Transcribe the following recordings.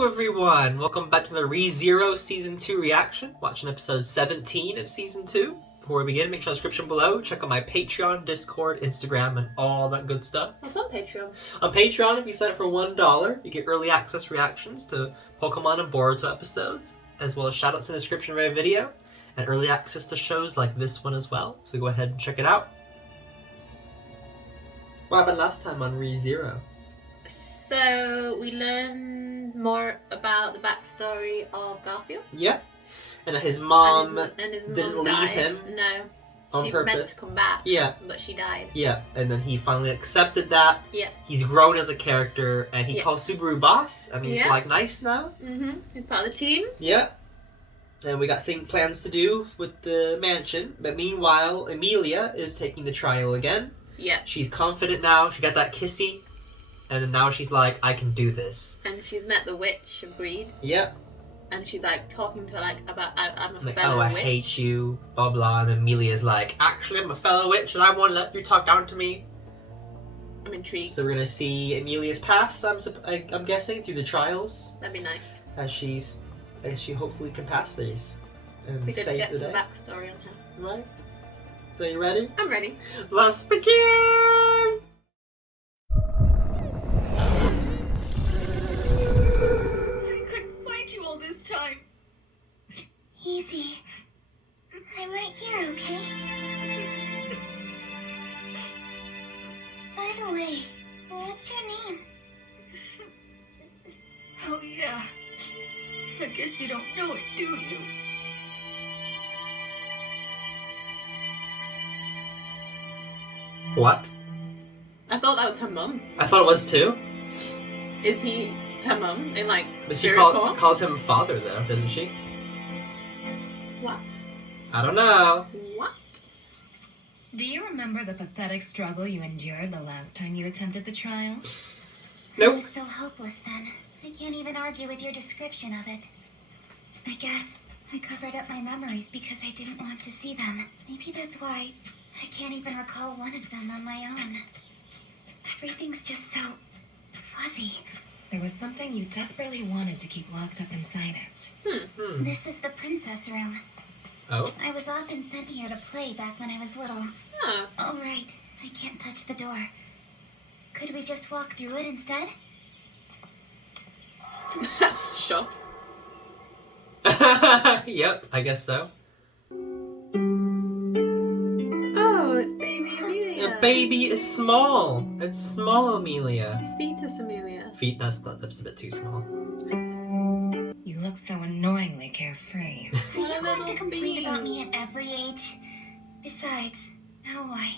Hello everyone! Welcome back to the ReZero Season 2 reaction. Watching episode 17 of Season 2. Before we begin, make sure in the description below, check out my Patreon, Discord, Instagram, and all that good stuff. What's on Patreon? On Patreon, if you sign up for $1, you get early access reactions to Pokemon and Boruto episodes, as well as shoutouts in the description of every video, and early access to shows like this one as well. So go ahead and check it out. What happened last time on ReZero? So we learned more about the backstory of Garfield. Yeah. And his mom and his didn't mom leave died. him. No. On she purpose. meant to come back. Yeah. But she died. Yeah. And then he finally accepted that. Yeah. He's grown as a character, and he calls Subaru boss, and he's like nice now. Mm-hmm. He's part of the team. Yeah. And we got plans to do with the mansion. But meanwhile, Emilia is taking the trial again. Yeah. She's confident now. She got that kissy. And then now she's like, I can do this. And she's met the witch of greed. Yeah. And she's like talking to her about I'm a like, fellow oh, I witch. hate you, blah blah. And then Emilia's like, actually, I'm a fellow witch, and I won't let you talk down to me. I'm intrigued. So we're gonna see Emilia's past. I'm guessing through the trials. That'd be nice. As she hopefully can pass these and We could save get the some day. backstory on her. Right. So you ready? I'm ready. Let's begin. This time. Easy. I'm right here, okay? By the way, what's your name? Oh yeah. I guess you don't know it, do you? What? I thought that was her mum. I thought it was too. Is he her mum in like But she spirit form? calls him father though, doesn't she? What? I don't know. What? Do you remember the pathetic struggle you endured the last time you attempted the trial? Nope. I was so hopeless then. I can't even argue with your description of it. I guess I covered up my memories because I didn't want to see them. Maybe that's why I can't even recall one of them on my own. Everything's just so fuzzy. There was something you desperately wanted to keep locked up inside it. This is the princess room. Oh? I was often sent here to play back when I was little. Oh. Oh, right. I can't touch the door. Could we just walk through it instead? Sure. Yep, I guess so. Oh, it's baby Emilia. The baby is small. It's small, Emilia. It's fetus Emilia. Feet, that's a bit too small. You look so annoyingly carefree. Are What a you going little to complain about bee. me at every age? Besides, now why?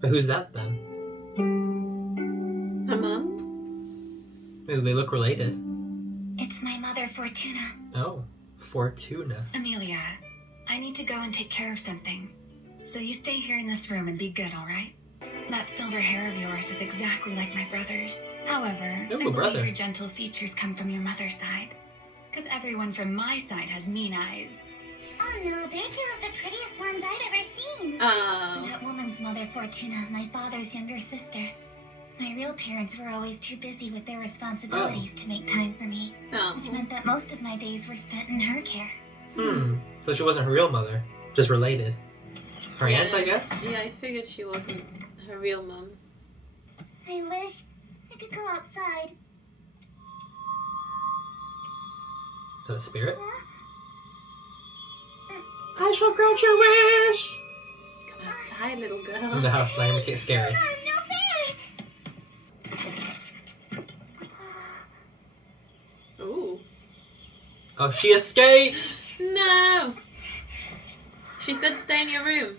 But who's that then? Her mum? Maybe they look related. It's my mother, Fortuna. Oh, Fortuna. Emilia, I need to go and take care of something. So you stay here in this room and be good, alright? That silver hair of yours is exactly like my brother's. However, I believe brother. your gentle features come from your mother's side. Because everyone from my side has mean eyes. Oh no, they're two of the prettiest ones I've ever seen. Oh. That woman's mother, Fortuna, my father's younger sister. My real parents were always too busy with their responsibilities to make time for me, Oh. which meant that most of my days were spent in her care. So she wasn't her real mother, just related. Her aunt, I guess? Yeah, I figured she wasn't her real mum. I wish I could go outside. Is that a spirit? Huh? I shall grant your wish! Come outside, little girl. No, not gonna make it scary. No fair! Ooh. Oh, she escaped! No! She said stay in your room.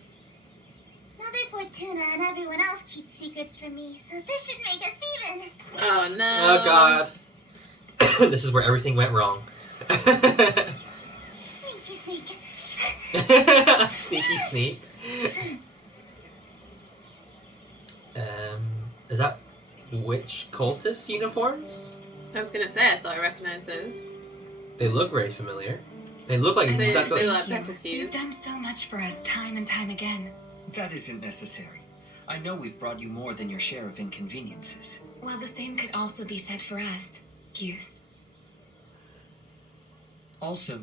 Mother Fortuna and everyone else keep secrets from me, so this should make us even. Oh no. Oh god. This is where everything went wrong. Sneaky sneak. Sneaky sneak. Is that witch cultist uniforms? I was gonna say I thought I recognized those. They look very familiar. They look like They exactly. look Thank like you. You've Pentacles. done so much for us time and time again. That isn't necessary. I know we've brought you more than your share of inconveniences. Well, the same could also be said for us, Goose. Also,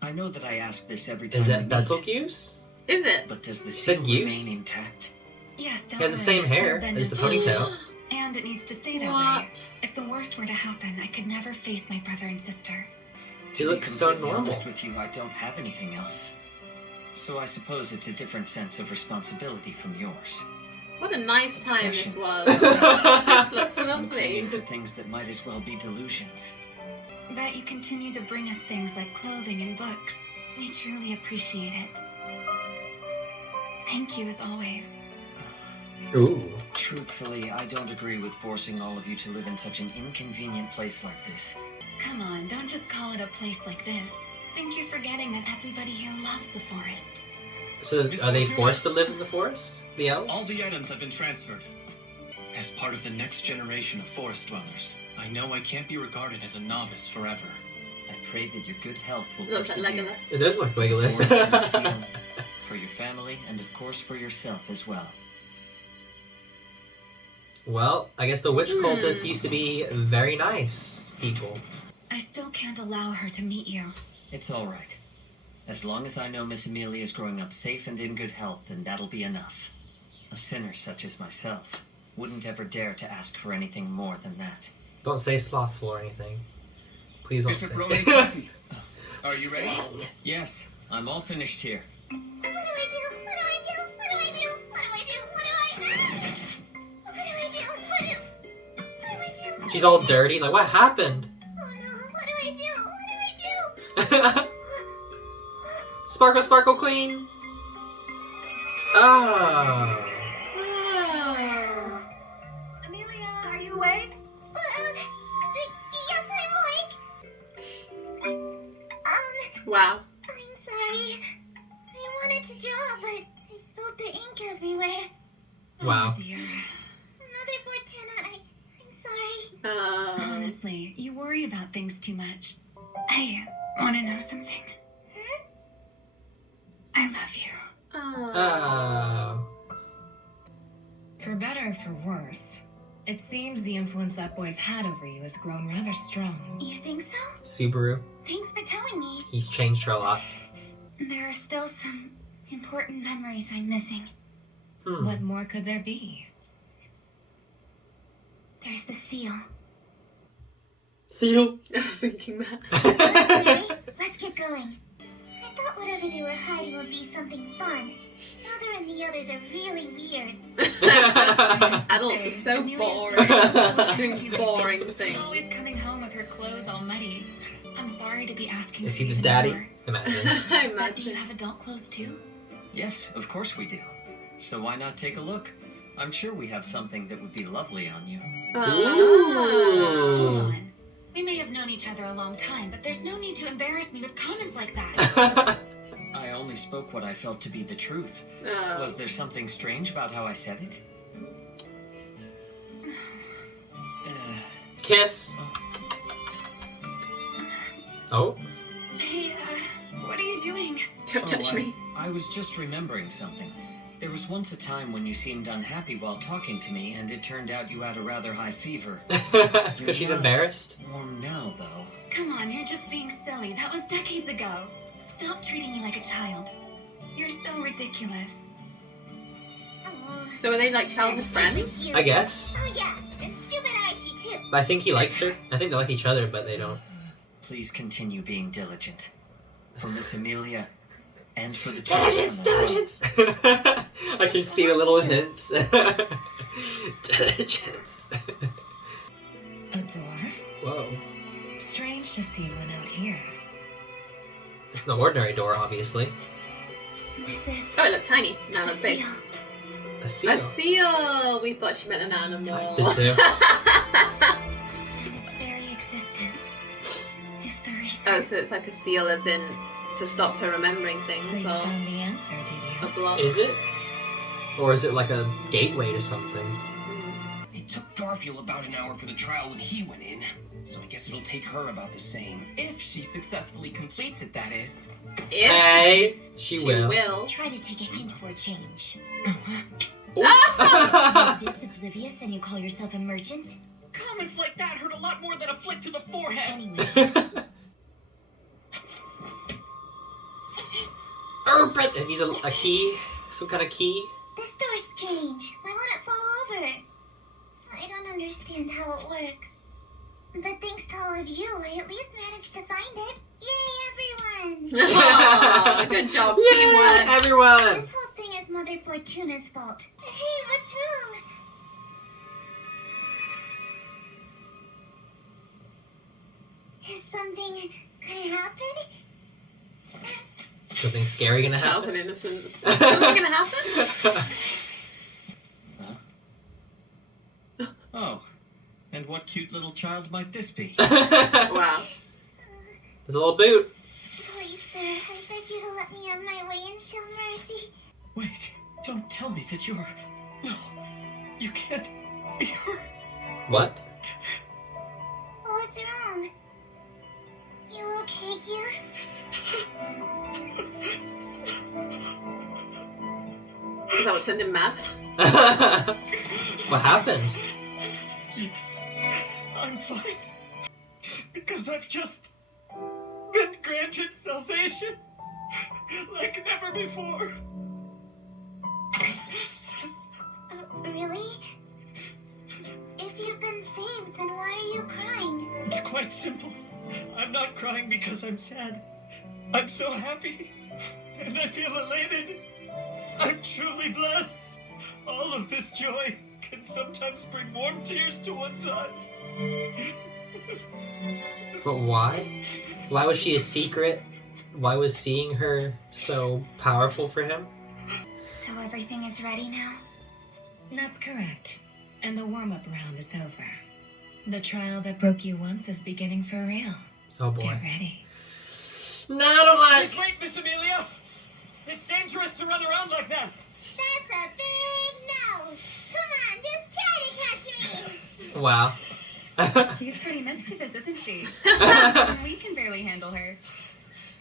I know that I ask this every time Is we that meet, Betelgeuse? Is it? but does the She said seal Goose? remain intact? Yes, don't He has the worry. same hair, We'll bend just the and change. ponytail. And it needs to stay that way. What? If the worst were to happen, I could never face my brother and sister. He To be looks so completely normal. honest with you, I don't have anything else. So I suppose it's a different sense of responsibility from yours. What a nice time this Obsession. was. This looks I'm lovely. clinging to things that might as well be delusions. But you continue to bring us things like clothing and books. We truly appreciate it. Thank you as always. Ooh. Truthfully, I don't agree with forcing all of you to live in such an inconvenient place like this. Come on, don't just call it a place like this. Think you're forgetting that everybody here loves the forest. So are they forced to live in the forest? The elves? All the items have been transferred. As part of the next generation of forest dwellers, I know I can't be regarded as a novice forever. I pray that your good health will Looks like persevere. Legolas. It does look Legolas. For your seal, for your family, and of course for yourself as well. Well, I guess the witch cultists used to be very nice people. I still can't allow her to meet you. It's all right. As long as I know Miss Emilia is growing up safe and in good health, then that'll be enough. A sinner such as myself wouldn't ever dare to ask for anything more than that. Don't say slothful or anything. Please don't Mr. say. Brony Coffee, are you ready? Sing. Yes, I'm all finished here. What do I do? What do I do? What do I do? What do I do? What do I do? What do I do? What do I do? She's all dirty. Like, what happened? Oh no, what do I do? What do I do? Sparkle, sparkle, clean. Ah. Wow. Emilia, are you awake? Yes, I'm awake. Wow. I'm sorry. I wanted to draw, but I spilled the ink everywhere. Wow. Oh dear. Mother Fortuna, I'm sorry. Honestly, you worry about things too much. I want to know something. I love you. Ah. For better or for worse, it seems the influence that boy's had over you has grown rather strong. You think so? Subaru. Thanks for telling me. He's changed her a lot. There are still some important memories I'm missing. What more could there be? There's the seal. Seal. I was thinking that. Alright, let's get going. I thought whatever they were hiding would be something fun. Mother and the others are really weird. Adults are so Emilia's boring. so Doing boring She's things. always coming home with her clothes all muddy. I'm sorry to be asking Is for he the even daddy? more. Imagine. I But do you imagine. have adult clothes too? Yes, of course we do. So why not take a look? I'm sure we have something that would be lovely on you. Hold Ooh. on. We may have known each other a long time, but there's no need to embarrass me with comments like that. I only spoke what I felt to be the truth. Oh. Was there something strange about how I said it? Kiss. Oh. Hey, what are you doing? Don't touch me. I was just remembering something. There was once a time when you seemed unhappy while talking to me, and it turned out you had a rather high fever. It's because she's You're not embarrassed. warm now, though. Come on, you're just being silly. That was decades ago. Stop treating me like a child. You're so ridiculous. Oh, So are they like childhood friends? you. I guess. Oh yeah, and stupid Archie too. I think he likes her. I think they like each other, but they don't. Please continue being diligent. For Miss Emilia, and for the Diligence, children as well. diligence. I can see the little hints. Diligence. A door? Whoa. Strange to see one out here. It's an ordinary door, obviously. This is Oh, it looked tiny. Now a it's big. seal. A seal. A seal. We thought she meant an animal. I did too. And its very existence is the reason. Oh, so it's like a seal as in to stop her remembering So things you or found the answer, did a you? block. Is it? Or is it like a gateway to something? Mm. It took Garfield about an hour for the trial when he went in, so I guess it'll take her about the same. If she successfully completes it, that is. If Hey, she she will. will. Try to take a hint for a change. Oh. this oblivious and you call yourself a merchant? Comments like that hurt a lot more than a flick to the forehead. Anyway, Urban! It needs a key. Some kind of key. this door's strange. Why won't it fall over? I don't understand how it works. But thanks to all of you, I at least managed to find it. Yay, everyone! Aw, good job, teamwork. Everyone! This whole thing is Mother Fortuna's fault. Hey, what's wrong? Is something gonna happen? Something scary gonna happen? Childhood innocence. Something gonna happen? Oh, and what cute little child might this be? Wow. There's a little boot. Please, sir, I beg you to let me have my way and show mercy. Wait, don't tell me that you're... No, you can't be her. What? What's wrong? You okay, Goose? Is that what turned him mad? What happened? Yes, I'm fine. Because I've just been granted salvation like never before. Really? If you've been saved, then why are you crying? It's quite simple. I'm not crying because I'm sad. I'm so happy, and I feel elated. I'm truly blessed. All of this joy can sometimes bring warm tears to one's eyes. But why? Why was she a secret? Why was seeing her so powerful for him? So everything is ready now? That's correct. And the warm-up round is over. The trial that broke you once is beginning for real. Oh boy. Get ready. No, I don't like. Wait, Miss Emilia! It's dangerous to run around like that! That's a big no! Come on, just try to catch me! Wow. She's pretty mischievous, isn't she? We can barely handle her.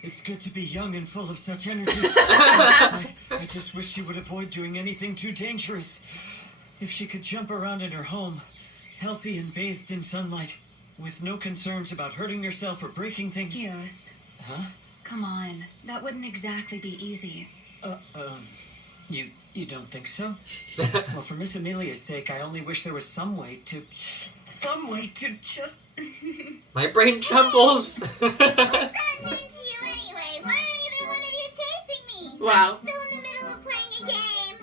It's good to be young and full of such energy. I just wish she would avoid doing anything too dangerous. If she could jump around in her home, healthy and bathed in sunlight, with no concerns about hurting herself or breaking things. Yes. Huh? Come on. That wouldn't exactly be easy. You don't think so? Well, for Miss Emilia's sake, I only wish there was some way to just... My brain trembles. What's gotten into you anyway? Why aren't either one of you chasing me? Wow. I'm still in the middle of playing a game.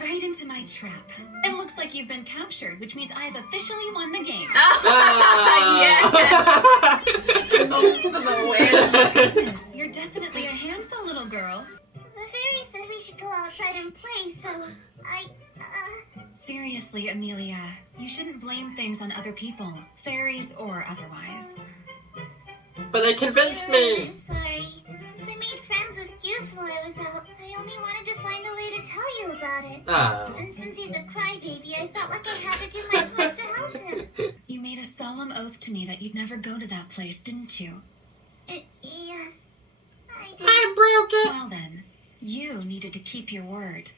Right into my trap. It looks like you've been captured, which means I have officially won the game. Yes! Votes for the win. Goodness, you're definitely a handful, little girl. The fairy said we should go outside and play, so Seriously, Emilia, you shouldn't blame things on other people, fairies or otherwise. But they convinced me. I'm sorry. Since I made friends with Goose while I was out, I only wanted to find a way to tell you about it. Oh. And since he's a crybaby, I felt like I had to do my part to help him. You made a solemn oath to me that you'd never go to that place, didn't you? Yes, I did. I broke it. Well then, you needed to keep your word.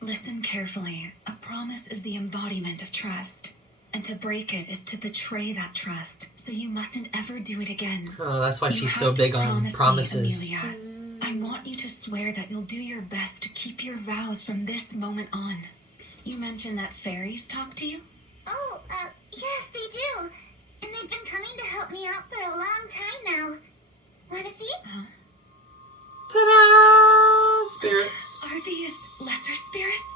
Listen carefully. A promise is the embodiment of trust. And to break it is to betray that trust. So you mustn't ever do it again. Oh, that's why You she's have so to big on promise me, promises. Emilia. I want you to swear that you'll do your best to keep your vows from this moment on. You mentioned that fairies talk to you? Oh, yes, they do. And they've been coming to help me out for a long time now. Wanna see? Ta-da! Spirits. Are these lesser spirits?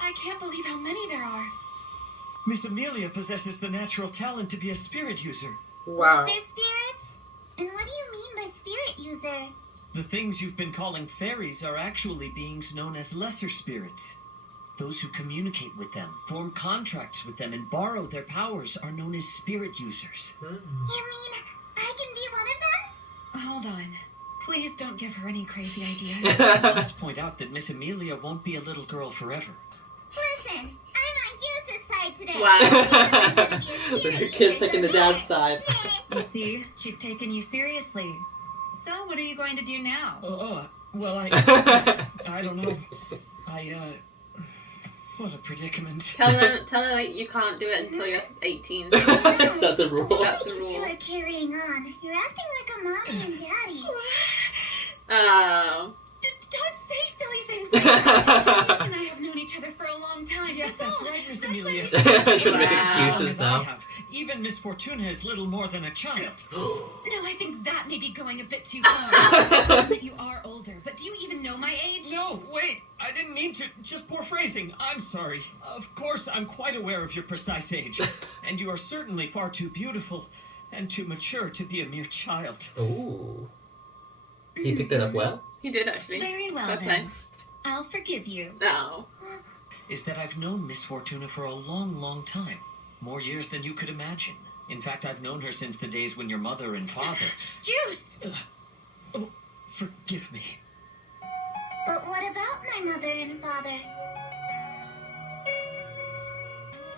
I can't believe how many there are. Miss Emilia possesses the natural talent to be a spirit user. Wow. Lesser spirits? And what do you mean by spirit user? The things you've been calling fairies are actually beings known as lesser spirits. Those who communicate with them, form contracts with them, and borrow their powers are known as spirit users. You mean I can be one of them? Hold on. Please don't give her any crazy ideas. I must point out that Miss Emilia won't be a little girl forever. Listen, I'm on Goose's side today. Wow. The kid taking the dad's side. You see, she's taken you seriously. So, what are you going to do now? Well, I don't know. What a predicament. Tell her like, you can't do it until you're 18. Is that the rule? That's the You rule. two are carrying on. You're acting like a mommy and daddy. Oh. Don't say silly things like that. James and I have known each other for a long time. Yes, that's right, Miss Emilia. Trying to make Wow. excuses As I now. have. Even Miss Fortuna is little more than a child. No, I think that may be going a bit too far. You are older, but do you even know my age? No, wait. I didn't mean to. Just poor phrasing. I'm sorry. Of course, I'm quite aware of your precise age. And you are certainly far too beautiful and too mature to be a mere child. Ooh. He picked it up well. He did actually. Very well, Fair play. then. I'll forgive you. Oh. Is that I've known Miss Fortuna for a long, long time. More years than you could imagine. In fact, I've known her since the days when your mother and father... Juice! Oh, forgive me. But what about my mother and father?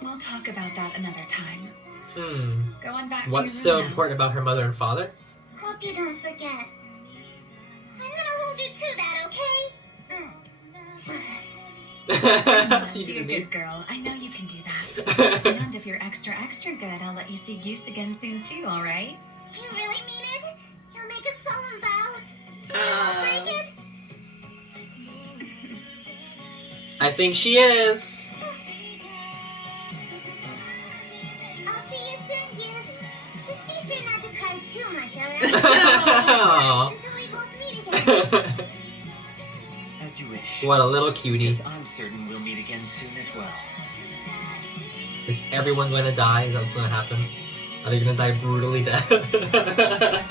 We'll talk about that another time. Go on back What's to so your room now. important about her mother and father? Hope you don't forget. I'm gonna hold you to that, okay? So you Be a did me. good girl. I know you can do that. And if you're extra good, I'll let you see Goose again soon too, alright? You really mean it? You'll make a solemn vow? You won't break it? I think she is. I'll see you soon, Goose. Just be sure not to cry too much, Aw. alright? Until we both meet again. As you wish. What a little cutie. Because I'm certain we'll meet again soon as well. Is everyone going to die? Is that what's going to happen? Are they going to die brutally dead? I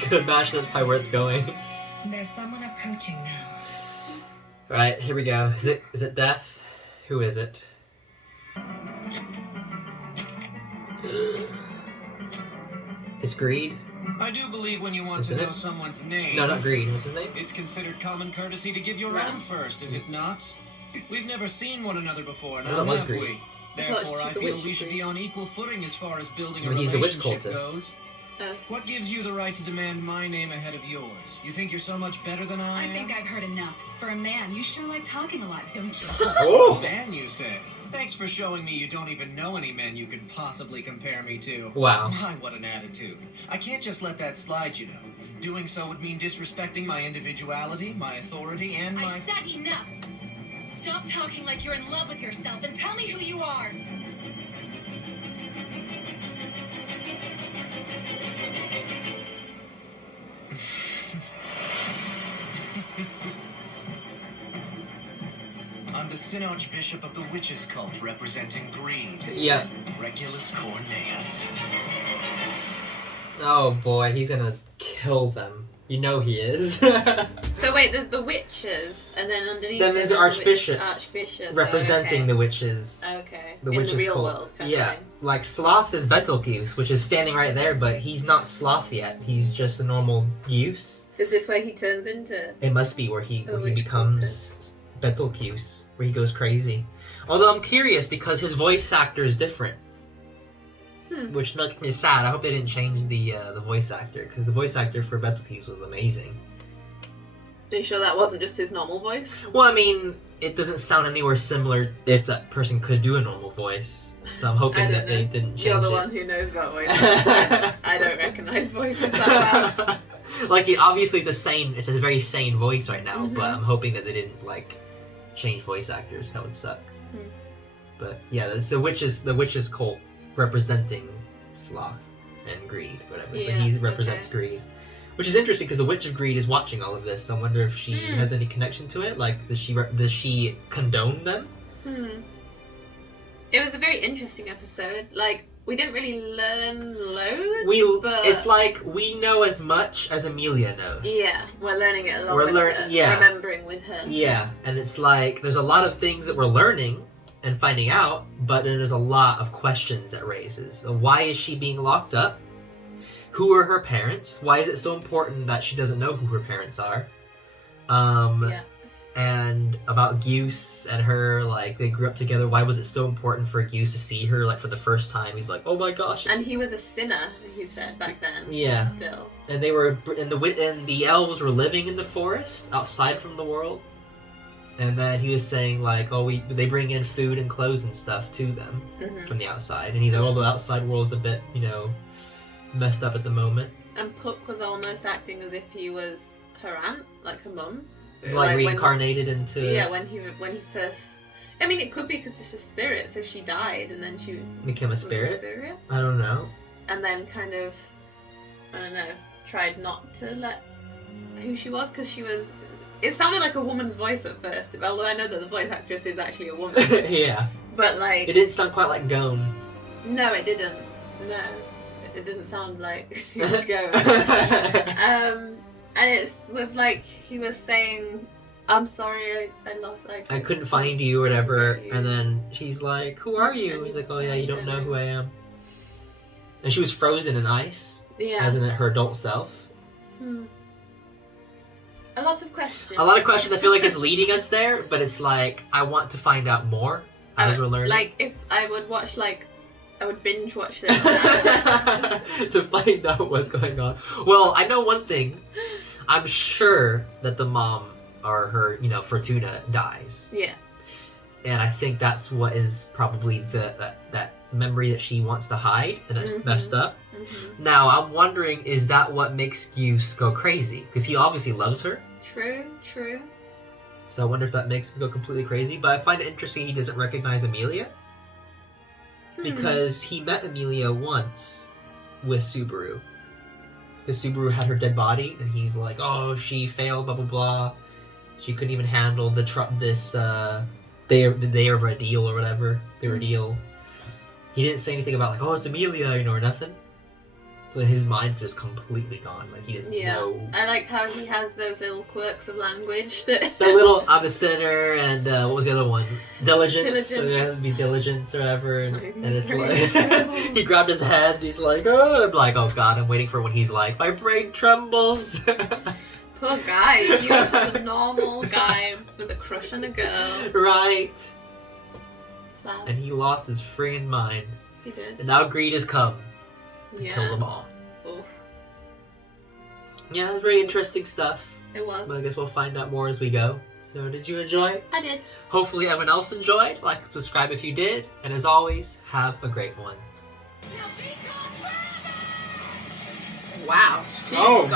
can imagine that's probably where it's going. There's someone approaching now. Right, here we go. Is it death? Who is it? It's Greed? I do believe when you want Isn't to know it? someone's name, No, not Greed. What's his name? it's considered common courtesy to give your Yeah. own first, is it not? We've never seen one another before, I thought now it was have Greed. we? I thought Therefore, she's I the feel witch we should Greed. be on equal footing as far as building a But he's the witch relationship cultist. goes. Oh. What gives you the right to demand my name ahead of yours? You think you're so much better than I am? I think I've heard enough. For a man, you sure like talking a lot, don't you? Oh! Man, you say. Thanks for showing me you don't even know any men you could possibly compare me to. Wow. My, what an attitude. I can't just let that slide, you know. Doing so would mean disrespecting my individuality, my authority, and I my... said enough! Stop talking like you're in love with yourself and tell me who you are! I'm the Sin Archbishop of the Witches Cult, representing greed. Yeah. Regulus Corneus. Oh boy, he's gonna kill them. You know he is. So wait, there's the witches, and then underneath. Then there's the archbishops, Archbishops representing okay. the witches. Okay. The In witches the real cult. world. Kind Yeah. Of thing. Like Sloth is Betelgeuse, which is standing right there, but he's not Sloth yet. He's just a normal goose. Is this where he turns into? It must be where he The where he witch becomes Betelgeuse, where he goes crazy. Although I'm curious because his voice actor is different, which makes me sad. I hope they didn't change the voice actor because the voice actor for Betelgeuse was amazing. Are you sure that wasn't just his normal voice? Well, I mean, it doesn't sound anywhere similar if that person could do a normal voice. So I'm hoping I that don't they know. didn't change You're the it. one who knows about voices. I don't recognize voices that well. Like, he obviously it's a very sane voice right now, Mhm. but I'm hoping that they didn't, like, change voice actors. That would suck. But, yeah, that's the witches cult representing Sloth and Greed, whatever. So Yeah, he represents Greed. Which is interesting, because the Witch of Greed is watching all of this, so I wonder if she has any connection to it. Like, does she condone them? It was a very interesting episode. Like, we didn't really learn loads, but... It's like, we know as much as Emilia knows. Yeah, we're learning it along We're with her. yeah. Remembering with her. Yeah, and it's like, there's a lot of things that we're learning and finding out, but then there's a lot of questions that raises. So why is she being locked up? Who are her parents? Why is it so important that she doesn't know who her parents are? Yeah. and about Goose and her, like, they grew up together. Why was it so important for Goose to see her, like, for the first time? He's like, oh my gosh. And he was a sinner, he said back then. Yeah. Still. And they were, and the elves were living in the forest, outside from the world. And then he was saying, like, oh, they bring in food and clothes and stuff to them from the outside. And he's like, oh, the outside world's a bit, you know, messed up at the moment. And Puck was almost acting as if he was her aunt, like her mum. Like reincarnated into... Yeah, when he first... I mean, it could be because it's a spirit, so she died and then she... Became a spirit? I don't know. And then kind of, I don't know, tried not to let who she was, because she was... It sounded like a woman's voice at first, although I know that the voice actress is actually a woman. Yeah. But like... It didn't sound quite like Gone. No, it didn't. No. It didn't sound like Gone. And it was like he was saying, I'm sorry, I lost, like... I couldn't find you or whatever, and then she's like, who are you? He's like, oh yeah, you don't know who I am. And she was frozen in ice, as in her adult self. A lot of questions. A lot of questions. I feel like it's leading us there, but it's like, I want to find out more as we're learning. Like, if I would watch, like, I would binge watch this to find out what's going on. Well, I know one thing. I'm sure that the mom or her, you know, Fortuna dies. Yeah. And I think that's what is probably that memory that she wants to hide, and that's messed up. Now, I'm wondering, is that what makes Goose go crazy? Because he obviously loves her. True. So I wonder if that makes him go completely crazy. But I find it interesting he doesn't recognize Emilia. Because he met Emilia once with Subaru. Because Subaru had her dead body, and he's like, oh, she failed, blah, blah, blah. She couldn't even handle the day of ordeal or whatever. The ordeal. He didn't say anything about, like, oh, it's Emilia, you know, or nothing. But his mind just completely gone. Like, he doesn't know. I like how he has those little quirks of language. The little, I'm a sinner, and what was the other one? Diligence. So he has to be diligence or whatever. And it's like, he grabbed his head, and he's like, oh, and I'm like, oh god, I'm waiting for when he's like, my brain trembles. Poor guy. He was just a normal guy with a crush on a girl. Right. Sad. And he lost his friggin' mind. He did. And now greed has come to kill them all. Oof. Yeah, it was very interesting stuff. It was. But I guess we'll find out more as we go. So, did you enjoy? I did. Hopefully everyone else enjoyed. Like, subscribe if you did. And as always, have a great one. Wow. Oh!